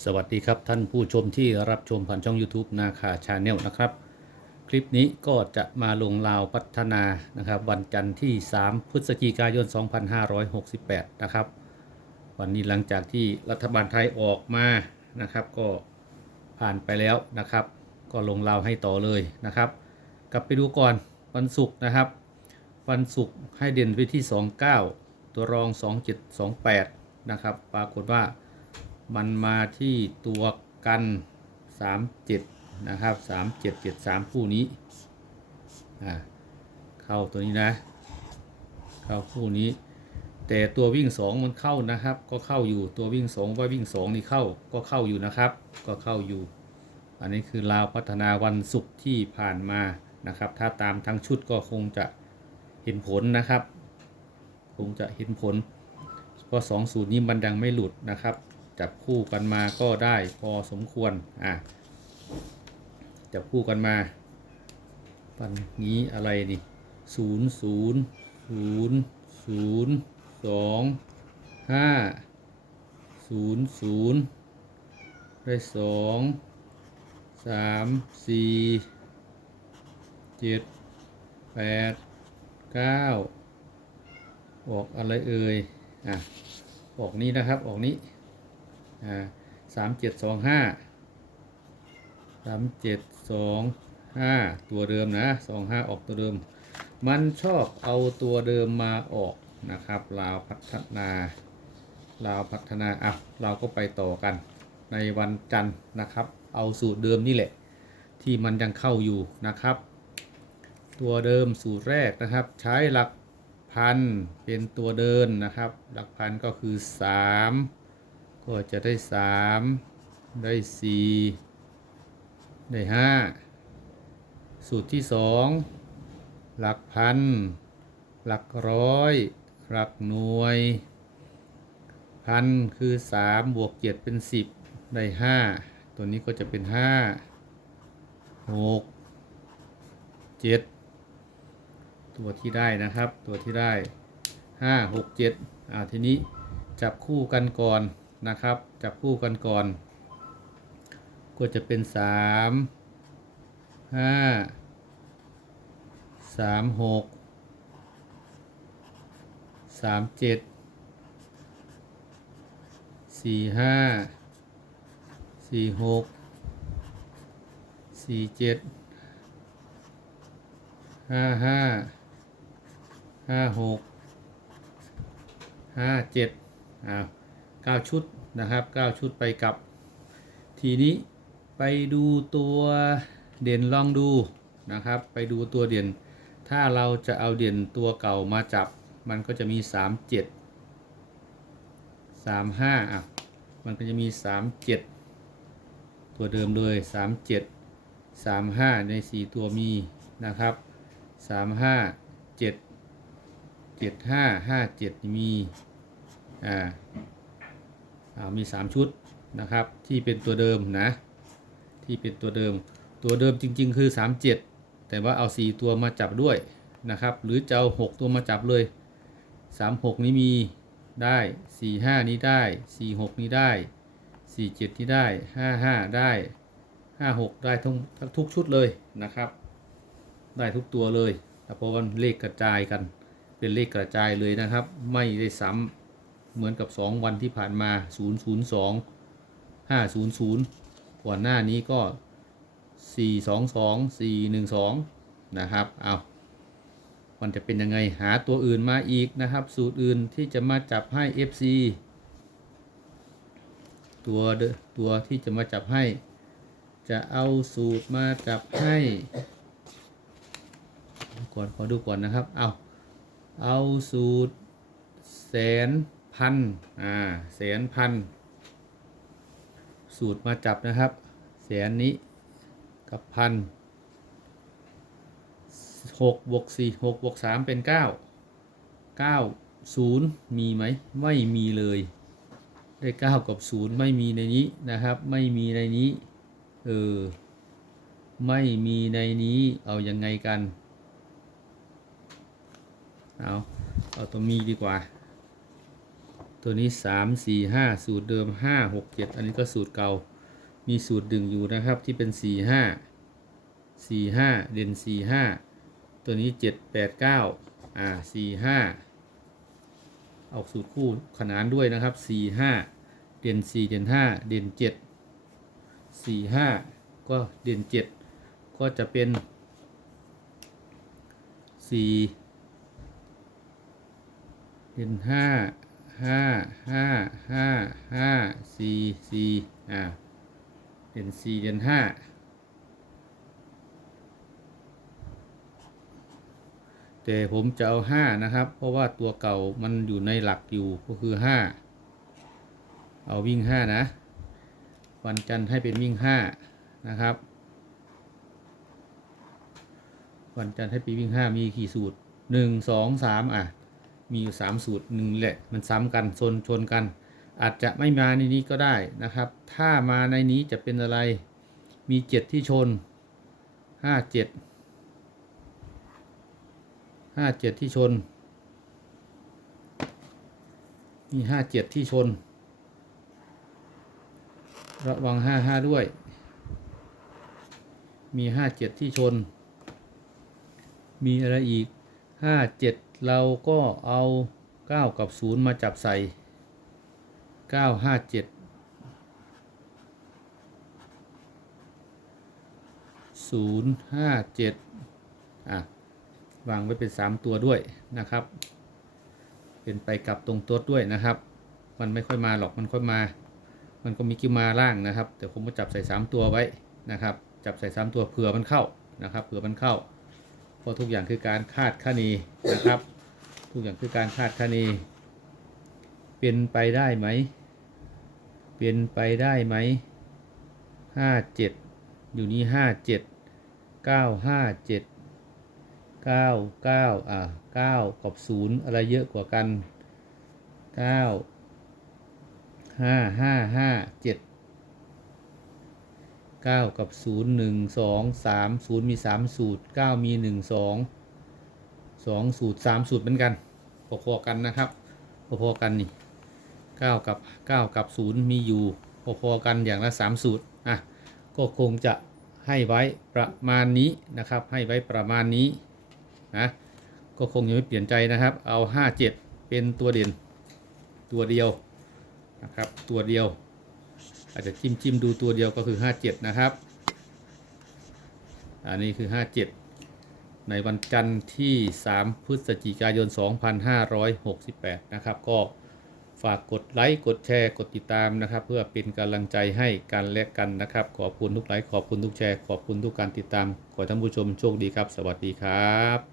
สวัสดีครับท่านผู้ชมที่รับชมผ่านช่อง YouTube นาคาชาแนลนะครับ คลิปนี้ก็จะมาลงลาวพัฒนานะครับ วันจันทร์ที่ 3 พฤศจิกายน 2568 นะครับ วันนี้หลังจากที่รัฐบาลไทยออกมานะครับ ก็ผ่านไปแล้วนะครับ ก็ลงลาวให้ต่อเลยนะครับ กลับไปดูก่อนวันศุกร์นะครับ วันศุกร์ให้เด่นไปที่ 29 ตัวรอง 2728 นะครับ ปรากฏว่า มันมาที่ตัวกัน 37 นะครับ 3773 คู่นี้ อ่า เข้าตัวนี้นะ เข้าคู่นี้ แต่ตัววิ่ง 2 มันเข้านะครับ ก็เข้าอยู่ตัววิ่ง 2 ว่าวิ่ง 2 นี่เข้าก็เข้าอยู่นะครับ ก็เข้าอยู่ อันนี้คือลาวพัฒนาวันศุกร์ที่ผ่านมานะครับ ถ้าตามทั้งชุดก็คงจะเห็นผลนะครับ คงจะเห็นผลเพราะสองสูตรนี้มันยังไม่หลุดนะครับ จับคู่กันมาก็ได้พอสมควรอะจับคู่กันมาปันนี้อะไรนี่ศูนย์ศูนย์ศูนย์ศูนย์สองห้าศูนย์ศูนย์ได้สองสามสี่เจ็ดแปดเก้าออกอะไรเอ่ยอะออกนี้นะครับออกนี้ สามเจ็ดสองห้าสามเจ็ดสองห้าตัวเดิมนะสองห้าออกตัวเดิม มันชอบเอาตัวเดิมมาออกนะครับลาวพัฒนาลาวพัฒนาอะเราก็ไปต่อกันในวันจันทร์นะครับ เอาสูตรเดิมนี่แหละ ที่มันยังเข้าอยู่นะครับ ตัวเดิมสูตรแรกนะครับ ใช้หลักพันเป็นตัวเดินนะครับ หลักพันก็คือ 3 ก็จะได้3ได้4ได้5สูตรที่2หลักพัน หลักร้อย หลักหน่วย พันคือ3บวก7เป็น10ได้5ตัวนี้ก็จะเป็น5 6 7ตัวที่ได้นะครับ ตัวที่ได้5 6 7อ่าทีนี้จับคู่กันก่อน นะครับจับคู่กันก่อน ก็จะเป็น 3 5 3 6 3 7 4 5 4 6 4 7ห้าห้าห้าหกห้าเจ็ดอ้าว เก้าชุดนะครับเก้าชุดไปกับ ทีนี้ไปดูตัวเด่นลองดูนะครับ ไปดูตัวเด่น ถ้าเราจะเอาเด่นตัวเก่ามาจับ มันก็จะมีสามเจ็ดสามห้าอะมันก็จะมีสามเจ็ดตัวเดิมเลยสามเจ็ดสามห้าในสี่ตัวมีนะครับสามห้าเจ็ดเจ็ดห้าห้าเจ็ดมีอ่า มีสามชุดนะครับที่เป็นตัวเดิมนะที่เป็นตัวเดิม ตัวเดิมจริง ๆ คือ 37 แต่ว่าเอา 4 ตัวมาจับด้วยนะครับ หรือจะเอา 6 ตัวมาจับเลย 36 นี้มีได้ 45 นี้ได้ 46 นี้ได้ 47 นี้ได้ 55 ได้ 56 ได้ทั้งทุกชุดเลยนะครับ ได้ทุกตัวเลยแต่เพราะว่าเลขกระจายกันเป็นเลขกระจายเลยนะครับ ไม่ได้ซ้ำ เหมือนกับ 2 วันที่ผ่านมา 002 500 ก่อนหน้านี้ก็ 422 412 นะครับ เอามันจะเป็นยังไง หาตัวอื่นมาอีกนะครับ สูตรอื่นที่จะมาจับให้ FC ตัวตัวที่จะมาจับให้ จะเอาสูตรมาจับให้ก่อนขอดูก่อนนะครับ เอา เอาสูตรแสน พันอ่าแสนพัน สูตรมาจับนะครับ แสนนี้กับพันหกบวกสี่หกบวกสามเป็นเก้าเก้าศูนย์มีไหมไม่มีเลยได้เก้ากับศูนย์ไม่มีในนี้นะครับ ไม่มีในนี้เออไม่มีในนี้เอายังไงกัน เอาเอาตัวมีดีกว่า ตัวนี้สามสี่ห้าสูตรเดิมห้าหกเจ็ดอันนี้ก็สูตรเก่า มีสูตรดึงอยู่นะครับที่เป็นสี่ห้าสี่ห้าเด่นสี่ห้าตัวนี้เจ็ดแปดเก้าอ่าสี่ห้าออกสูตรคู่ขนานด้วยนะครับสี่ห้าเด่นสี่เด่นห้าเด่นเจ็ดสี่ห้าก็เด่นเจ็ดก็จะเป็นสี่เด่นห้า ห้าห้าห้าห้าสี่สี่อ่าเด่นสี่เด่นห้าแต่ผมจะเอาห้านะครับ เพราะว่าตัวเก่ามันอยู่ในหลักอยู่ก็คือห้าเอาวิ่งห้านะ วันจันทร์ให้เป็นวิ่งห้านะครับ วันจันทร์ให้เป็นวิ่งห้ามีกี่สูตรหนึ่งสองสามอะ มีอยู่สามสูตรหนึ่งแหละมันซ้ำกันชนชนกัน อาจจะไม่มาในนี้ก็ได้นะครับ ถ้ามาในนี้จะเป็นอะไรมีเจ็ดที่ชนห้าเจ็ดห้าเจ็ดที่ชนมีห้าเจ็ดที่ชน ระวังห้าห้าด้วย มีห้าเจ็ดที่ชน มีอะไรอีกห้า เราก็เอาเก้ากับศูนย์มาจับใส่เก้าห้าเจ็ดศูนย์ห้าเจ็ดอะ วางไว้เป็นสามตัวด้วยนะครับ เป็นไปกลับตรงตัวด้วยนะครับ มันไม่ค่อยมาหรอกมันค่อยมา มันก็มีกิ้วมาล่างนะครับ แต่ผมก็จับใส่สามตัวไว้นะครับ จับใส่สามตัวเผื่อมันเข้านะครับ เผื่อมันเข้าเพราะทุกอย่างคือการคาดคะเนนะครับ ทุกอย่างคือการคาดคะเนเป็นไปได้ไหม เป็นไปได้ไหมห้าเจ็ดอยู่นี่ห้าเจ็ดเก้าห้าเจ็ดเก้าเก้าอ่าเก้ากับศูนย์อะไรเยอะกว่ากันเก้าห้าห้าห้าเจ็ดเก้ากับศูนย์หนึ่งสองสามศูนย์มีสามสูตรเก้ามีหนึ่งสอง สองสูตรสามสูตรเหมือนกันพอๆกันนะครับพอๆกันนี่9กับ9กับ0มีอยู่พอๆกันอย่างละ3สูตรอะก็คงจะให้ไว้ประมาณนี้นะครับ ให้ไว้ประมาณนี้นะก็คงยังไม่เปลี่ยนใจนะครับ เอา 57 เป็นตัวเด่นตัวเดียวนะครับ ตัวเดียว อาจจะจิ้มจิ้มดูตัวเดียวก็คือ 57 นะครับ อันนี้คือ 57 ในวันจันทร์ที่ 3 พฤศจิกายน 2568 นะครับ ก็ฝากกดไลค์ กดแชร์ กดติดตามนะครับ เพื่อเป็นกำลังใจให้กันและกันนะครับ ขอบคุณทุกไลค์ ขอบคุณทุกแชร์ ขอบคุณทุกการติดตาม ขอให้ท่านผู้ชมโชคดีครับ สวัสดีครับ